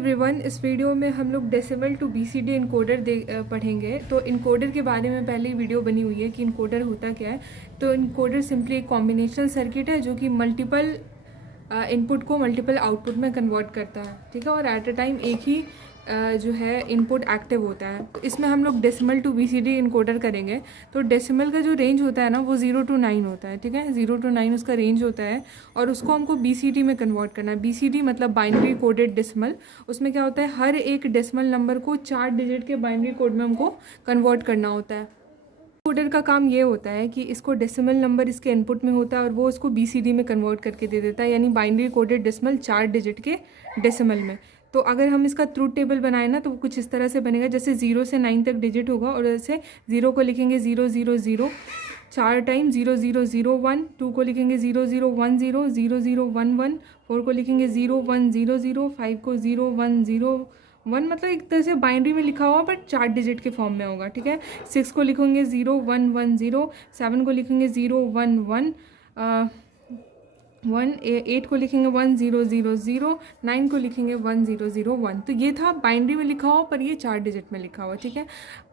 Everyone, इस video में हम लोग डेसिमल टू बीसीडी इनकोडर पढ़ेंगे। तो इनकोडर के बारे में पहले ही वीडियो बनी हुई है कि इनकोडर होता क्या है। तो इनकोडर सिंपली एक कॉम्बिनेशनल सर्किट है जो कि मल्टीपल इनपुट को मल्टीपल आउटपुट में कन्वर्ट करता है, ठीक है। और एट अ टाइम एक ही जो है इनपुट एक्टिव होता है। तो इसमें हम लोग डेसिमल टू बीसीडी इनकोडर करेंगे। तो डेसिमल का जो रेंज होता है ना, वो 0 to 9 होता है, ठीक है। 0 to 9 उसका रेंज होता है और उसको हमको बीसीडी में कन्वर्ट करना है। बीसीडी मतलब बाइनरी कोडेड डेसिमल। उसमें क्या होता है, हर एक डेसिमल नंबर को 4 डिजिट के बाइनरी कोड में हमको कन्वर्ट करना होता है। कोडर का काम ये होता है कि इसको डेसिमल नंबर इसके इनपुट में होता है और वो उसको बीसीडी में कन्वर्ट करके दे देता है, यानी बाइनरी कोडेड डेसिमल 4 डिजिट के डेसिमल में। तो अगर हम इसका ट्रूथ टेबल बनाए ना, तो वो कुछ इस तरह से बनेगा, जैसे 0 से 9 तक डिजिट होगा और जैसे 0 को लिखेंगे 0 0 0 4 टाइम, 0 0 0 1, 2 को लिखेंगे 0 0 1 0 0 0 1 1, 4 को लिखेंगे 0 1 0 0, 5 को 0 1 0 1, मतलब एक तरह से बाइनरी में लिखा हुआ बट 4 डिजिट के फॉर्म में होगा, ठीक है। 6 को लिखेंगे 0 1 1 0, 7 को लिखेंगे 0 1 1 1, 8 को लिखेंगे 1 0 0 0, 9 को लिखेंगे 1 0 0 1। तो ये था बाइनरी में लिखा हुआ, पर ये 4 डिजिट में लिखा हुआ, ठीक है।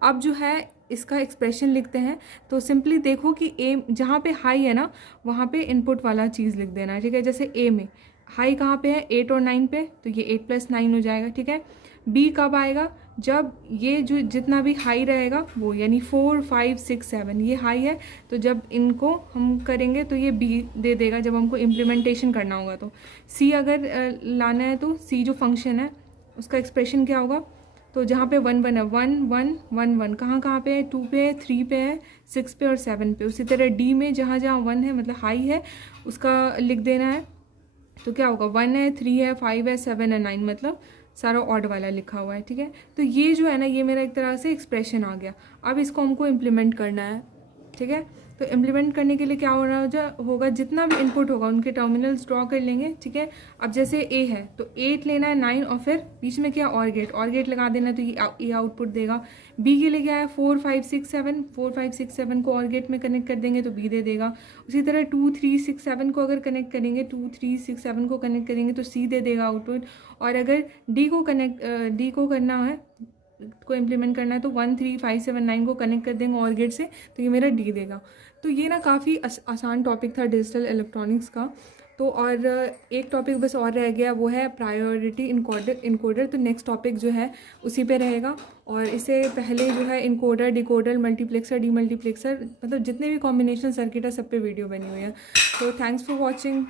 अब जो है इसका एक्सप्रेशन लिखते हैं। तो सिंपली देखो कि ए जहाँ पे हाई है ना, वहाँ पे इनपुट वाला चीज़ लिख देना है, ठीक है। जैसे ए में हाई कहाँ पे है, 8 और 9 पे, तो ये 8 + 9 हो जाएगा, ठीक है। बी कब आएगा, जब ये जो जितना भी हाई रहेगा वो, यानी 4 5 6 7 ये हाई है, तो जब इनको हम करेंगे तो ये बी दे देगा जब हमको इम्प्लीमेंटेशन करना होगा। तो सी अगर लाना है तो सी जो फंक्शन है उसका एक्सप्रेशन क्या होगा, तो जहाँ पे 1 1 है, 1 1 1 1 कहाँ पे है, 2 पे है, 3 पे है, 6 पे और 7 पे। उसी तरह डी में जहाँ 1 है मतलब हाई है, उसका लिख देना है। तो क्या होगा, 1 है, 3 है, 5 है, 7 है, 9, मतलब सारा ऑड वाला लिखा हुआ है, ठीक है। तो ये जो है ना, ये मेरा एक तरह से एक्सप्रेशन आ गया। अब इसको हमको इम्प्लीमेंट करना है, ठीक है। तो इम्प्लीमेंट करने के लिए क्या होगा, जितना भी इनपुट होगा उनके टर्मिनल्स ड्रॉ कर लेंगे, ठीक है। अब जैसे ए है तो 8 लेना है, 9 और फिर बीच में क्या, और गेट लगा देना, तो ये आउटपुट देगा। बी के लिए क्या है, 4 5 6 7, 4 5 6 7 को और गेट में कनेक्ट कर देंगे तो बी दे देगा। उसी तरह 2 3 6 7 को अगर कनेक्ट करेंगे, 2 3 6 7 को कनेक्ट करेंगे तो सी दे देगा आउटपुट। और अगर डी को करना है, को इम्प्लीमेंट करना है, तो 1 3 5 7 9 को कनेक्ट कर देंगे और गेट से, तो ये मेरा डी देगा। तो ये ना काफ़ी आसान टॉपिक था डिजिटल इलेक्ट्रॉनिक्स का। तो और एक टॉपिक बस और रह गया, वो है प्रायोरिटी इनकोडर। तो नेक्स्ट टॉपिक जो है उसी पे रहेगा। और इससे पहले जो है इनकोडर, डिकोडर, मल्टीप्लेक्सर, डीमल्टीप्लेक्सर, मतलब जितने भी कॉम्बिनेशन सर्किट है सब पे वीडियो बनी हुई है। तो थैंक्स फॉर वॉचिंग।